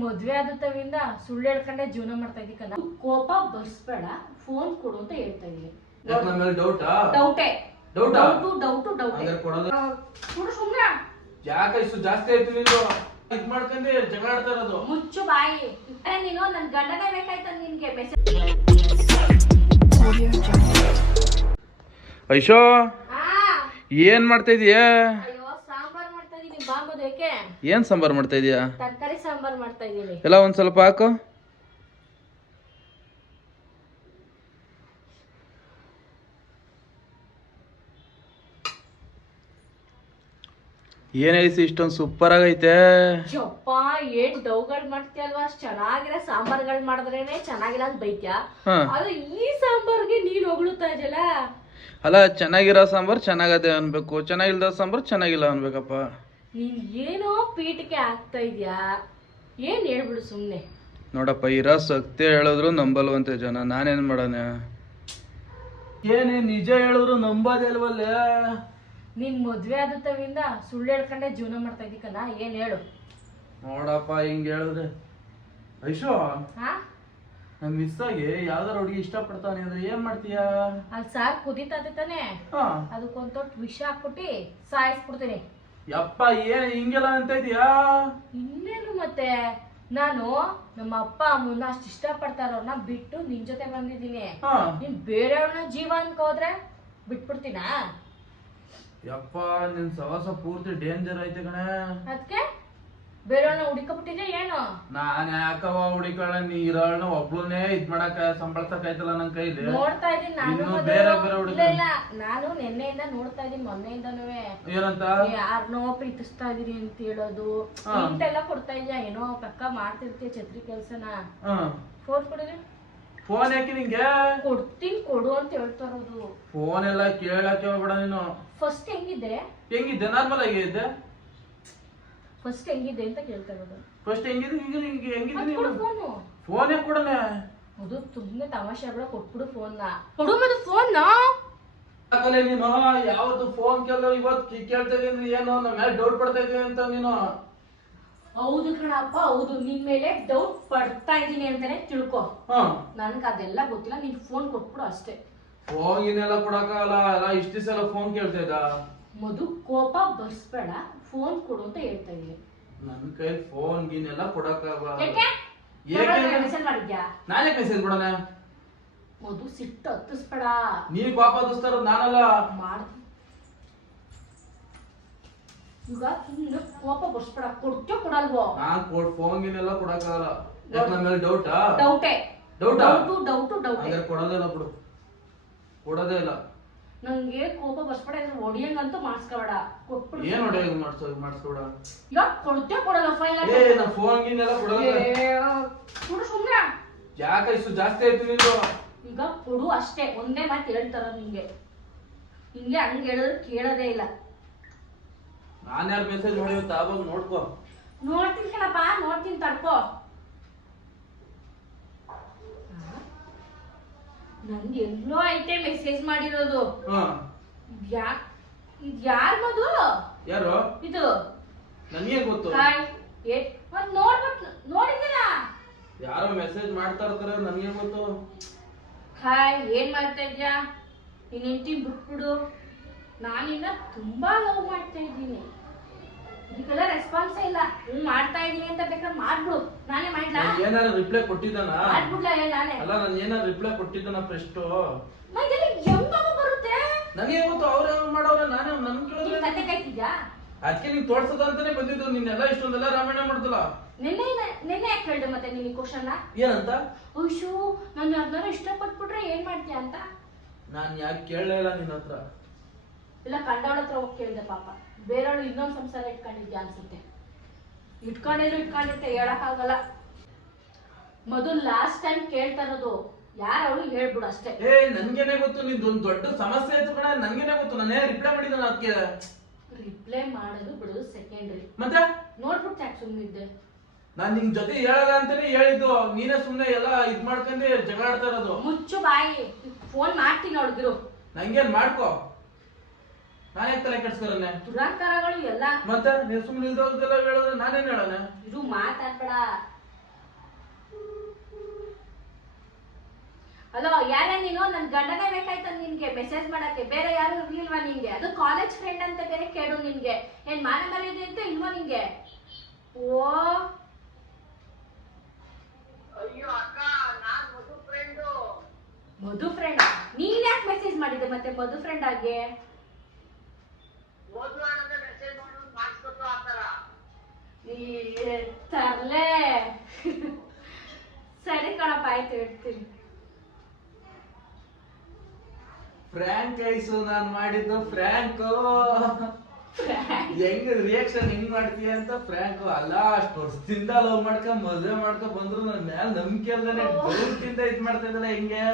ಮದ್ವೆ ಆದತ್ತವಿಂದ ಸುಳ್ಳು ಹೇಳ್ಕೊಂಡೆ ಜೀವನ ಮಾಡ್ತಾ ಇದ್ದೀಕ ಕೋಪ ಬರ್ಸ್ಬೇಡ ಫೋನ್ ಕೊಡು ಅಂತ ಹೇಳ್ತಾ ಇದೀನಿ ಯಾಕೆ ನಮ್ಮ ಮೇಲೆ ಡೌಟಾ ಡೌಟೇ ಡೌಟಾ ಡೌಟು ಡೌಟು ಡೌಟೇ ಹಂಗಾರೆ ಕೊಡೋದು. ಕೊಡು ಸುಮ್ನೆ. ಯಾಕೆ ಇಷ್ಟು ಜಾಸ್ತಿ ಆಯ್ತು ನೀನು? ಇದ್ ಮಾಡ್ಕೊಂಡ್ರೆ ಜಗಳ ಆಡ್ತಾ ಇರೋದು. ಮುಚ್ಚು ಬಾಯಿ. ಅರೆ ನೀನು ನನ್ ಗಂಡನೇ ಬೇಕಾಯ್ತ ನಿನ್ಗೆ ಮೆಸೇಜ್ ಐಶೋ ಆ. ಏನ್ ಮಾಡ್ತಾ ಇದೀಯಾ? ಅಯ್ಯೋ ಇದೀನಿ ಏನ್ ಸಾಂಬಾರ್ ಮಾಡ್ತಾ ಇದೀಯಾ? ತರಕಾರಿ ಸಾಂಬಾರ್ ಮಾಡ್ತಾ ಇದೀನಿ ಎಲ್ಲ ಒಂದ್ ಸ್ವಲ್ಪ ಹಾಕು. ಏನ್ ಐಸಿ ಇಷ್ಟೊಂದು ಸೂಪರ್ ಆಗೈತೆ. ಯಪ್ಪ ಏನ್ ಡೌಗಳ್ ಮಾಡ್ತೀಯಲ್ವಾ ಅಷ್ಟ್ ಚೆನ್ನಾಗಿರೋ ಸಾಂಬಾರ್ಗಳು ಮಾಡಿದ್ರೇನೆ ಚೆನ್ನಾಗಿಲ್ಲ ಅಂತ ಬೈತ್ಯಾ? ಹಾ. ಆದ್ರೆ ಈ ಸಾಂಬಾರ್ಗೆ ನೀನ್ ಹೊಗಳುತ್ತಾ ಇದೆಯಲ್ಲ? ಅಲ್ಲ ಚೆನ್ನಾಗಿರೋ ಸಾಂಬಾರ್ ಚೆನ್ನಾಗದೆ ಅನ್ಬೇಕು. ಚೆನ್ನಾಗಿಲ್ದ ಸಾಂಬಾರ್ ಚೆನ್ನಾಗಿಲ್ಲ ಅನ್ಬೇಕಪ್ಪ. ನೀನ್ ಏನೋ ಪೀಠಕ್ಕೆ ಆಗ್ತಾ ಇದ್ಯಾ? ಏನ್ ಹೇಳ್ಬಿಡು ಸುಮ್ನೆ. ನೋಡಪ್ಪ ಇರೋ ಸತ್ಯ ಹೇಳಿದ್ರು ನಂಬಲ್ವಂತೆ ಜನ. ನಾನೇನ್ ಮಾಡೋಣ? ಏನೇ ನಿಜ ಹೇಳಿದ್ರು ನಂಬೋದೇ ನಿನ್ ನೀನ್ ಮದ್ವೆ ತವಿಂದ ಸುಳ್ಳು ಹೇಳ್ಕೊಂಡೆ ಜೀವನ ಮಾಡ್ತಾ ಇದ್ದೀಕಲ್ಲ ಏನ್ ಹೇಳು? ನೋಡಪ್ಪ ಹಿಂಗ್ ಹೇಳಿದ್ರೆ. ಐಶೋ ಹಾ ನಮ್ ಆಗಿ ಯಾವ್ದಾರ ಹುಡುಗಿ ಇಷ್ಟಪಡ್ತಾನೆ ಅಂದ್ರೆ ಏನ್ ಮಾಡ್ತೀಯಾ? ಅಲ್ಲಿ ಸಾರ್ ಕುದೀತಾ ತಾನೆ. ಹಾ. ಅದಕ್ಕೊಂದ್ ತೊಟ್ಟು ವಿಷ ಹಾಕ್ಬಿಟ್ಟು ಸಾಯಿಸ್ಬಿಡ್ತೀನಿ. ಯಪ್ಪ ಏನ್ ಹಿಂಗೆಲ್ಲ ಅಂತ ಇದೀಯಾ? ಇನ್ನೇನು ಮತ್ತೆ? ನಾನು ನಮ್ಮ ಅಪ್ಪ ಅಮ್ಮನ ಅಷ್ಟು ಇಷ್ಟಪಡ್ತಾರವ್ರನ್ನ ಬಿಟ್ಟು ನಿನ್ ಜೊತೆ ಬಂದಿದ್ದೀನಿ. ಹಾ. ನೀನ್ ಬೇರೆಯವ್ರನ್ನ ಜೀವ ಅನ್ಕೋದ್ರೆ ಬಿಟ್ಬಿಡ್ತೀನಾ? ಯಪ್ಪ ನಿನ್ ಸವಾಸ ಪೂರ್ತಿ ಡೇಂಜರ್ ಐತೆ ಕಣೆ. ಅದಕ್ಕೆ ಬೇರೆಯವ್ರನ್ನ ಹುಡುಕಬಿಟ್ಟಿದ್ರೆ ಏನು? ನಾನ್ ಯಾಕವ ಹುಡುಕಳ ನೀ ಇರೋಣ ಒಬ್ಳನ್ನೇ ಇದ್ ಮಾಡಕ ಸಂಬಳಸಕ್ಕಾಯ್ತಲ್ಲ ನನ್ ಕೈಲಿ. ನೋಡ್ತಾ ಇದೀನಿ ನಾನು ಇನ್ನು ಬೇರೆ ಬೇರೆ ಹುಡುಗ ಇಲ್ಲ ಇಲ್ಲ. ನಾನು ನಿನ್ನೆಯಿಂದ ನೋಡ್ತಾ ಇದೀನಿ ಮೊನ್ನೆಯಿಂದನೂ ಏನಂತ? ಯಾರನ್ನೋ ಪ್ರೀತಿಸ್ತಾ ಇದೀನಿ ಅಂತ ಹೇಳೋದು. ಹಾ. ಇಂಟೆಲ್ಲ ಕೊಡ್ತಾ ಇದ್ಯಾ? ಏನೋ ಪಕ್ಕ ಮಾಡ್ತಿರ್ತೀಯ ಛತ್ರಿ ಕೆಲ್ಸನ. ಹ್ಮ್ ಫೋನ್ ಕೊಡಿದ್ರಿ ಫೋನ್ ಯಾಕೆ ನಿಂಗೆ? ಕೊಡ್ತೀನಿ ಕೊಡು ಅಂತ ಹೇಳ್ತಾ ಇರೋದು. ಫೋನ್ ಎಲ್ಲ ಕೇಳಕ್ಕೆ ಹೋಗ್ಬೇಡ ನೀನು. ಫಸ್ಟ್ ಹೆಂಗಿದ್ದೆ ಹೆಂಗಿದ್ದೆ ನಾರ್ಮಲ್ ಆಗಿದ್ದೆ ಫಸ್ಟ್ ಹೆಂಗಿದೆ ಅಂತ ಕೇಳ್ತಾ ಇರೋದು. ಫಸ್ಟ್ ಹೆಂಗಿದೆ ಈಗ ನಿಮಗೆ ಹೆಂಗಿದೆ ನೀವು ಫೋನು ಫೋನ್ ಕೊಡನೆ ಅದು ತುಂಬಾ ತಮಾಷೆ ಆಗ್ಬಿಡ ಕೊಟ್ಬಿಡು ಫೋನ್ನ ಕೊಡು ಮತ್ತೆ ಫೋನ್ನ ಆಗಲೇ ನೀನು ಯಾವತ್ತು ಫೋನ್ ಕೇಳೋ ಇವತ್ತು ಕೇಳ್ತಾ ಇದೀನಿ ಏನು? ನಮ್ಮ ಮೇಲೆ ಡೌಟ್ ಪಡ್ತಾ ಇದೀನಿ ಅಂತ ನೀನು? ಹೌದು ಕಣಪ್ಪ ಹೌದು. ನಿನ್ ಮೇಲೆ ಡೌಟ್ ಪಡ್ತಾ ಇದೀನಿ ಅಂತಾನೆ ತಿಳ್ಕೊ. ನನ್ಗೆ ಅದೆಲ್ಲ ಗೊತ್ತಿಲ್ಲ ನೀನ್ ಫೋನ್ ಕೊಟ್ಬಿಡು ಅಷ್ಟೇ. ಫೋನ್ ಗಿನ್ನೆಲ್ಲ ಕೊಡಕ್ಕಾಗಲ್ಲ ಎಲ್ಲ ಇಷ್ಟ ಸಲ ಫೋನ್ ಕೇಳ್ತಾ ಇದ್ದ? ಮಧು ಕೋಪ ಬರ್ಸ್ಬೇಡ ಫೋನ್ ಕೊಡು ಅಂತ ಹೇಳ್ತಾ ಇದೀನಿ ನನ್ ಕೈ ಫೋನ್ ಗಿನ್ನೆಲ್ಲ ಕೊಡಕ್ಕಾಗಲ್ಲ. ಯಾಕೆ? ಮೆಸೇಜ್ ಮಾಡಿದ್ಯಾ? ನಾನೇ ಮೆಸೇಜ್ ಕೊಡೋಣ? ಮಧು ಸಿಟ್ಟು ಹತ್ತಿಸ್ಬೇಡ. ನೀನ್ ಪಾಪ ಹತ್ತಿಸ್ತಾರ ನಾನಲ್ಲ. ಮಾಡ್ ಈಗ ಸುಮ್ಮನೆ ಕೋಪ ಬರ್ಸ್ಬೇಡ ಕೊಡ್ತೋ ಕೊಡಲ್ವೋ? ನಾನ್ ಕೊಡ್ ಫೋನ್ ಗಿನ್ನೆಲ್ಲ ಕೊಡಕ್ಕಾಗಲ್ಲ. ಯಾಕೆ ನಮ್ಮ ಮೇಲೆ ಡೌಟಾ. ಡೌಟೇ ಡೌಟಾ ಡೌಟು ಡೌಟು. ಡೌಟೇ ಕೊಡೋದೇ ಇಲ್ಲ ಬಿಡು. ಕೊಡೋದೇ ಇಲ್ಲ. ನಂಗೆ ಕೋಪ ಬರ್ಸ್ಬೇಡ ಇದ್ರೆ ಹೊಡಿಯಂಗಂತೂ ಮಾಡಿಸ್ಕೋಬೇಡ. ಕೊಟ್ಬಿಡು. ಏನ್ ಮಾಡ್ಸೋ ಮಾಡಿಸ್ಕೊಡ ಈಗ ಕೊಡ್ತೇ ಕೊಡಲ್ಲ ಫೈಲ್ ಏ ನಾ ಫೋನ್ ಗಿನ್ನೆಲ್ಲ ಕೊಡಲ್ಲ. ಕೊಡು ಸುಮ್ಮನೆ ಯಾಕೆ ಇಷ್ಟು ಜಾಸ್ತಿ ಆಯ್ತು ನೀನು ಈಗ ಕೊಡು ಅಷ್ಟೇ ಒಂದೇ ಮಾತು ಹೇಳ್ತಾರ ನಿಂಗೆ. ಹಿಂಗೆ ಹಂಗೆ ಹೇಳಿದ್ರೆ ಕೇಳೋದೇ ಇಲ್ಲ. ನಾನು ಯಾರು ಮೆಸೇಜ್ ಹೊಡೆಯುತ್ತ? ಆವಾಗ ನೋಡ್ಕೋ. ನೋಡ್ತೀನಿ ಕಣಪ್ಪ ನೋಡ್ತೀನಿ ತಡ್ಕೋ. ನನ್ಗೆ ಎಲ್ಲೋ ಐತೆ ಮೆಸೇಜ್ ಮಾಡಿರೋದು. ಹಾ. ಯಾ ಇದ್ ಯಾರ್ ಮದು? ಯಾರು? ಇದು. ನನಗೆ ಗೊತ್ತು. ಹಾಯ್ ಏ ಮತ್ ನೋಡ್ಬಿಟ್ಟು ನೋಡಿದ್ದೀನ ಯಾರೋ ಮೆಸೇಜ್ ಮಾಡ್ತಾ ಇರ್ತಾರೆ ನನಗೆ ಗೊತ್ತು. ಹಾಯ್ ಏನ್ ಮಾಡ್ತಾ ಇದ್ಯಾ? ನಿನ್ ಹೆಂಡತಿ ಬಿಟ್ಬಿಡು. ನಾನಿನ್ನ ತುಂಬಾ ಲವ್ ಮಾಡ್ತಾ ಇದ್ದೀನಿ. ಇದಕ್ಕೆಲ್ಲ ರೆಸ್ಪಾನ್ಸ್ ಇಲ್ಲ. ಹ್ಮ್ ಮಾಡ್ತಾ ಇದೀನಿ ಅಂತ ಬೇಕಾದ್ರೆ ಮಾಡ್ಬಿಡು. ನಾನೇ ಮಾಡ್ಲಾ? ಏನಾರ ರಿಪ್ಲೈ ಕೊಟ್ಟಿದ್ದಾನ? ಮಾಡ್ಬಿಡ್ಲಾ ಹೇಳ ನಾನೇ. ಅಲ್ಲ ನಾನು ಏನಾರ ರಿಪ್ಲೈ ಕೊಟ್ಟಿದ್ದಾನ ಫೆಸ್ಟು ಮೈಗೆಲ್ಲ ಹೆಂಗಮ್ಮ ಬರುತ್ತೆ. ನನಗೆ ಗೊತ್ತು ಅವ್ರ ಹೆಂಗ್ ಮಾಡೋರ ನಾನು ನನ್ ಕೇಳಿದ್ರೆ ಕತೆ ಕಾಯ್ತಿದ್ಯಾ ಅದಕ್ಕೆ ನೀನ್ ತೋರ್ಸದ ಅಂತಾನೆ ಬಂದಿದ್ದು. ನಿನ್ನೆಲ್ಲ ಇಷ್ಟೊಂದೆಲ್ಲ ರಾಮಾಯಣ ಮಾಡ್ದಲ್ಲ ನಿನ್ನೆ ನಿನ್ನೆ ಯಾಕೆ ಹೇಳ್ದೆ ಮತ್ತೆ ನೀನ್ ಕ್ವಶನ್ ಏನಂತ? ಅಯ್ಯೋ ನಾನು ಯಾರ್ದಾರ ಇಷ್ಟಪಟ್ಬಿಟ್ರೆ ಏನ್ ಮಾಡ್ತೀಯ ಅಂತ? ನಾನ್ ಯಾಕೆ ಕೇಳಲೇ ಇಲ್ಲ ನಿನ್ನ ಹತ್ರ. ಇಲ್ಲ ಕಂಡವಳ ಹತ್ರ ಹೋಗಿ ಕೇಳಿದೆ ಪಾಪ. ಬೇರೆಯವಳು ಇನ್ನೊಂದು ಸಂಸಾರ ಇಟ್ಕೊಂಡಿದ್ದೆ ಅನ್ಸುತ್ತೆ. ಇಟ್ಕೊಂಡಿದ್ರು ಇಟ್ಕೊಂಡಿರ್ತೆ ಹೇಳಕ್ಕಾಗಲ್ಲ ಮೊದಲು ಲಾಸ್ಟ್ ಟೈಮ್ ಕೇಳ್ತಾ ಇರೋದು ಯಾರು ಅವಳು ಹೇಳ್ಬಿಡು ಅಷ್ಟೇ. ಏ ನನ್ಗೇನೆ ಗೊತ್ತು ನಿಂದು ಒಂದ್ ದೊಡ್ಡ ಸಮಸ್ಯೆ ಆಯ್ತು ಕಣ ನನ್ಗೇನೆ ಗೊತ್ತು ನಾನೇ ರಿಪ್ಲೈ ಮಾಡಿದ್ದಾನ ಅದಕ್ಕೆ ರಿಪ್ಲೈ ಮಾಡೋದು ಬಿಡು ಸೆಕೆಂಡರಿ ಮತ್ತೆ? ನೋಡ್ಬಿಟ್ಟು ಯಾಕೆ ಸುಮ್ಮನಿದ್ದೆ ನಾನ್ ನಿನ್ ಜೊತೆ ಹೇಳಲ್ಲ ಅಂತಾನೆ ಹೇಳಿದ್ದು ನೀನೇ ಸುಮ್ನೆ ಎಲ್ಲ ಇದ್ ಮಾಡ್ಕೊಂಡೆ ಜಗಳ ಆಡ್ತಾ ಇರೋದು. ಮುಚ್ಚು ಬಾಯಿ ಫೋನ್ ಮಾಡ್ತೀನಿ ನೋಡಿದ್ರು ನಂಗೇನ್ ಮಾಡ್ಕೋ? ತಲೆ ಎಲ್ಲ. ಮತ್ತೆ ಇದು ಮಾತಾಡ್ಬೇಡ. ಹಲೋ ಯಾರ ನೀನು? ನನ್ ಗಂಡನೇ ಬೇಕಾಯ್ತು ನಿನ್ಗೆ ಮೆಸೇಜ್ ಮಾಡಕ್ಕೆ. ಬೇರೆ ಯಾರು ಇರ್ಲಿಲ್ವಾ ನಿನ್ಗೆ? ಅದು ಕಾಲೇಜ್ ಫ್ರೆಂಡ್ ಅಂತ ಬೇರೆ ಕೇಳು ನಿನ್ಗೆ. ಏನ್ ಮಾನ ಮರ್ಯಾದೆ ಅಂತ ಇಲ್ವಾ ನಿನ್ಗೆ? ಓ. ಅಯ್ಯೋ ಅಕ್ಕ ಮಧು ಮಧು ಫ್ರೆಂಡ್ ನೀನ್ ಯಾಕೆ ಮೆಸೇಜ್ ಮಾಡಿದೆ ಮತ್ತೆ ಮಧು ಫ್ರೆಂಡ್ ಆಗಿ? ಆಯ್ತು ಹೇಳ್ತೀನಿ ಫ್ರ್ಯಾಂಕ್ ಐಸು ನಾನ್ ಮಾಡಿದ್ದು ಫ್ರಾಂಕು ಹೆಂಗ್ ರಿಯಾಕ್ಷನ್ ಹೆಂಗ್ ಮಾಡ್ತೀಯ ಅಂತ ಫ್ರಾಂಕ್ ಅಲ್ಲ ಅಷ್ಟು ವರ್ಷದಿಂದ ಲವ್ ಮಾಡ್ಕ ಮದ್ವೆ ಮಾಡ್ಕ ಬಂದ್ರು ನನ್ ಮ್ಯಾಲ ನಂಬಿಕೆ ಅಲ್ದೇನೆ ಇಂದ ಮಾಡ್ತಾ ಇದ್ದಲ್ಲ ಹೆಂಗೆ?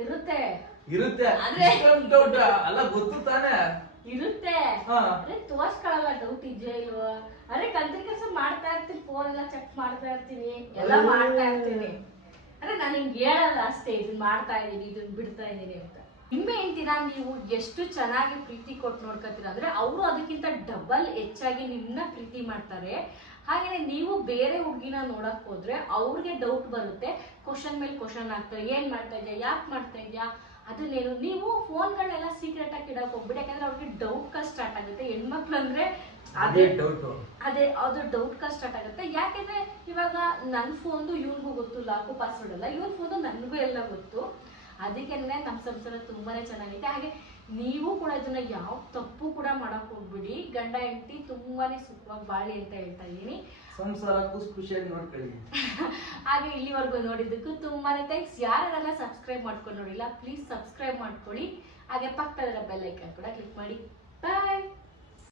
ಇರುತ್ತೆ. ಇರುತ್ತೆ. ಅಲ್ಲ ಗೊತ್ತು ತಾನೇ? ಇರುತ್ತೆ. ಅಂದ್ರೆ ಅರೆ ತೋರ್ಸ್ಕೊಳಲ್ಲ ಡೌಟ್ ಇದೆಯಾ ಇಲ್ವಾ? ಅರೆ ಕಂತ್ರಿ ಕೆಲಸ ಮಾಡ್ತಾ ಇರ್ತೀನಿ ಫೋನ್ ಎಲ್ಲ ಚೆಕ್ ಮಾಡ್ತಾ ಇರ್ತೀನಿ ಎಲ್ಲ ಮಾಡ್ತಾ ಇರ್ತೀನಿ. ಅರೆ ನಾನು ಹಿಂಗೆ ಹೇಳಲ್ಲ ಅಷ್ಟೇ ಇದನ್ನ ಮಾಡ್ತಾ ಇದೀನಿ ಇದನ್ನ ಬಿಡ್ತಾ ಇದೀನಿ ಅಂತ. ನಿಮ್ಮ ಹೆಂಡತಿನ ನೀವು ಎಷ್ಟು ಚೆನ್ನಾಗಿ ಪ್ರೀತಿ ಕೊಟ್ಟು ನೋಡ್ಕೊತೀರ ಅಂದ್ರೆ ಅವರು ಅದಕ್ಕಿಂತ ಡಬಲ್ ಹೆಚ್ಚಾಗಿ ನಿಮ್ಮನ್ನ ಪ್ರೀತಿ ಮಾಡ್ತಾರೆ. ಹಾಗೇನೆ ನೀವು ಬೇರೆ ಹುಡುಗಿನ ನೋಡಕ್ ಹೋದ್ರೆ ಅವ್ರಿಗೆ ಡೌಟ್ ಬರುತ್ತೆ. ಕ್ವಶನ್ ಮೇಲೆ ಕ್ವಶನ್ ಆಗ್ತಾರೆ ಏನ್ ಮಾಡ್ತಾ ಇದ್ಯಾ ಯಾಕೆ ಮಾಡ್ತಾ ಇದ್ಯಾ? ಅದನ್ನೇನು ನೀವು ಫೋನ್ಗಳನ್ನೆಲ್ಲ ಸೀಕ್ರೆಟ್ ಆಗಿ ಇಡಕ್ ಹೋಗ್ಬಿಡಿ ಯಾಕಂದ್ರೆ ಅವ್ರಿಗೆ ಡೌಟ್ ಕ ಸ್ಟಾರ್ಟ್ ಆಗುತ್ತೆ. ಹೆಣ್ಮಕ್ಳು ಅಂದ್ರೆ ಅದೇ ಅದೇ ಡೌಟ್ ಅದೇ ಅದು ಡೌಟ್ ಕ ಸ್ಟಾರ್ಟ್ ಆಗುತ್ತೆ. ಯಾಕೆಂದ್ರೆ ಇವಾಗ ನನ್ನ ಫೋನ್ದು ಇವನ್ಗೂ ಗೊತ್ತು ಲಾಕು ಪಾಸ್ವರ್ಡ್ ಅಲ್ಲ ಇವನ್ ಫೋನ್ ನನಗೂ ಎಲ್ಲ ಗೊತ್ತು. ಅದಕ್ಕೆ ನಮ್ ಸಂಸಾರ ತುಂಬಾನೇ ಚೆನ್ನಾಗಿದೆ ಹಾಗೆ ನೀವು ಕೂಡ ಇದನ್ನ ಯಾವ ತಪ್ಪು ಕೂಡ ಮಾಡಕ್ ಹೋಗ್ಬಿಡಿ. ಗಂಡ ಹೆಂಡತಿ ತುಂಬಾನೇ ಸುಖವಾಗಿ ಬಾಳಿ ಅಂತ ಹೇಳ್ತಾ ಇದ್ದೀನಿ. ಸಂಸಾರ ಖುಷಿ ಖುಷಿಯಾಗಿ ನೋಡ್ಕೊಳ್ಳಿ. ಹಾಗೆ ಇಲ್ಲಿವರೆಗೂ ನೋಡಿದ್ದಕ್ಕೂ ತುಂಬಾನೇ ಥ್ಯಾಂಕ್ಸ್ ಯಾರೆಲ್ಲ ಸಬ್ಸ್ಕ್ರೈಬ್ ಮಾಡ್ಕೊಂಡು ನೋಡಿಲ್ಲ ಪ್ಲೀಸ್ ಸಬ್ಸ್ಕ್ರೈಬ್ ಮಾಡ್ಕೊಳ್ಳಿ. ಹಾಗೆ ಪಕ್ಕದಲ್ಲಿರೋ ಬೆಲ್ ಐಕನ್ ಕೂಡ ಕ್ಲಿಕ್ ಮಾಡಿ. ಬಾಯ್